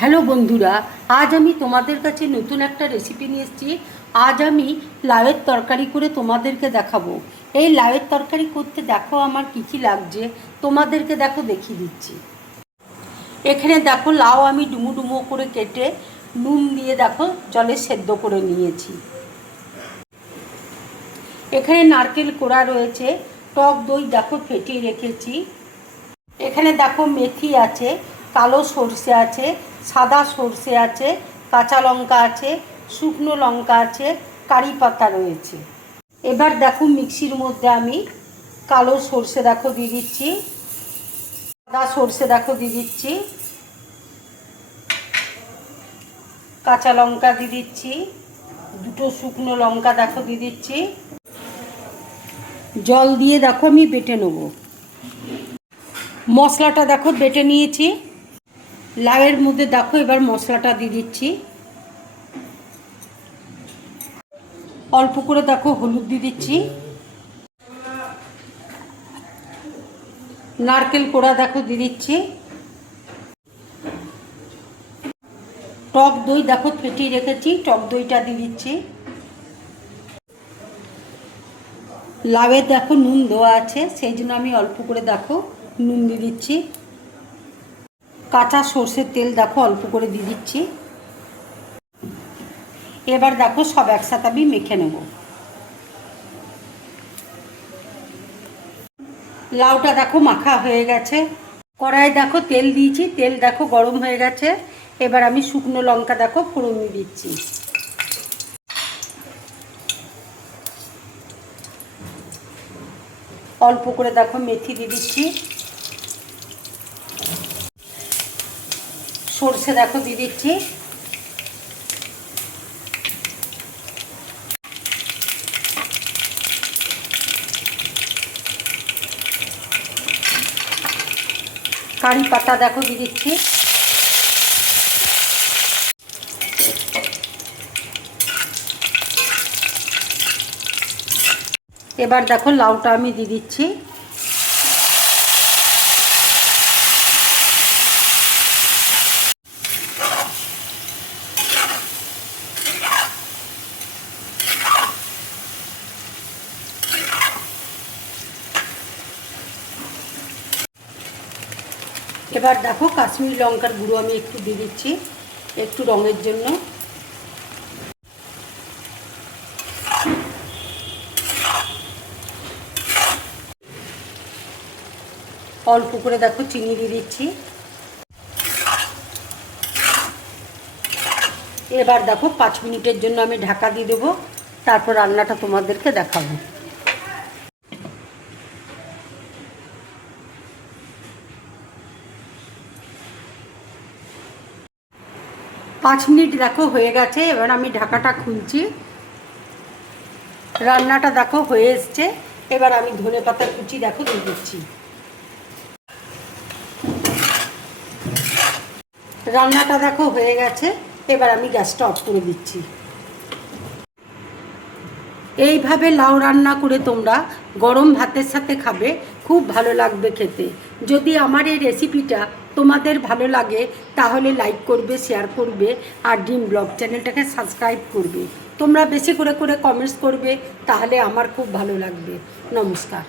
Hello বন্ধুরা, আজ আমি তোমাদের কাছে নতুন একটা রেসিপি নিয়ে এসেছি। আজ আমি লাউয়ের তরকারি করে তোমাদেরকে দেখাবো। এই লাউয়ের তরকারি করতে দেখো আমার কী কী লাগছে, তোমাদেরকে দেখো দেখিয়ে দিচ্ছি। এখানে দেখো লাউ আমি ডুমো ডুমো করে কেটে নুন দিয়ে দেখো জলে সেদ্ধ করে নিয়েছি। এখানে নারকেল কোড়া রয়েছে, টক দই দেখো ফেটিয়ে রেখেছি। এখানে দেখো মেথি আছে, কালো সর্ষে আছে, সাদা সর্ষে আছে, কাঁচা লঙ্কা আছে, শুকনো লঙ্কা আছে, কারি পাতা রয়েছে। এবার দেখো মিক্সির মধ্যে আমি কালো সর্ষে দেখো দিয়ে দিচ্ছি, সাদা সর্ষে দেখো দিয়ে দিচ্ছি, কাঁচা লঙ্কা দিয়ে দিচ্ছি, দুটো শুকনো লঙ্কা দেখো দিয়ে দিচ্ছি। জল দিয়ে দেখো আমি বেটে নেবো। মশলাটা দেখো বেটে নিয়েছি। লাউয়ের মধ্যে দেখো এবার মশলাটা দিয়ে দিচ্ছি। অল্প করে দেখো হলুদ দিয়ে দিচ্ছি, নারকেল কোড়া দেখো দিয়ে দিচ্ছি, টক দই দেখো ফেটিয়ে রেখেছি, টক দইটা দিয়ে দিচ্ছি। লাউয়ে দেখো নুন দেওয়া আছে, সেই জন্য আমি অল্প করে দেখো নুন দিয়ে দিচ্ছি। কাঁচা সর্ষের তেল দেখো অল্প করে দিয়ে দিচ্ছি। এবার দেখো সব একসাথে আমি মেখে নেব। লাউটা দেখো মাখা হয়ে গেছে। কড়াই দেখো তেল দিয়েছি, তেল দেখো গরম হয়ে গেছে। এবার আমি শুকনো লঙ্কা দেখো ফোড়ন দিচ্ছি। অল্প করে দেখো মেথি দিয়ে দিচ্ছি, সর্ষে দেখো দিয়ে দিচ্ছি, কারি পাতা দেখো দিয়ে দিচ্ছি। এবার দেখো লাউটা আমি দিয়ে দিচ্ছি। এবার দেখো কাশ্মীরি লঙ্কার গুঁড়ো আমি একটু দিয়ে দিচ্ছি, একটু রঙের জন্য। অল্প করে দেখো চিনি দিয়ে দিচ্ছি। এবার দেখো 5 মিনিটের জন্য আমি ঢাকা দিয়ে দেবো, তারপর রান্নাটা তোমাদেরকে দেখাবো। 5 মিনিট দেখো হয়ে গেছে। এবার আমি ঢাকাটা খুলছি। রান্নাটা দেখো হয়ে এসছে। এবার আমি ধনে পাতা কুচি দেখো দিয়ে দিচ্ছি। রান্নাটা দেখো হয়ে গেছে। এবার আমি গ্যাসটা অফ করে দিচ্ছি। এইভাবে লাউ রান্না করে তোমরা গরম ভাতের সাথে খাবে, খুব ভালো লাগবে খেতে। যদি আমার এই রেসিপিটা তোমাদের ভালো লাগে তাহলে লাইক করবে, শেয়ার করবে, আর ড্রিম ব্লগ চ্যানেলটাকে সাবস্ক্রাইব করবে। তোমরা বেশি করে কমেন্টস করবে, তাহলে আমার খুব ভালো লাগবে। নমস্কার।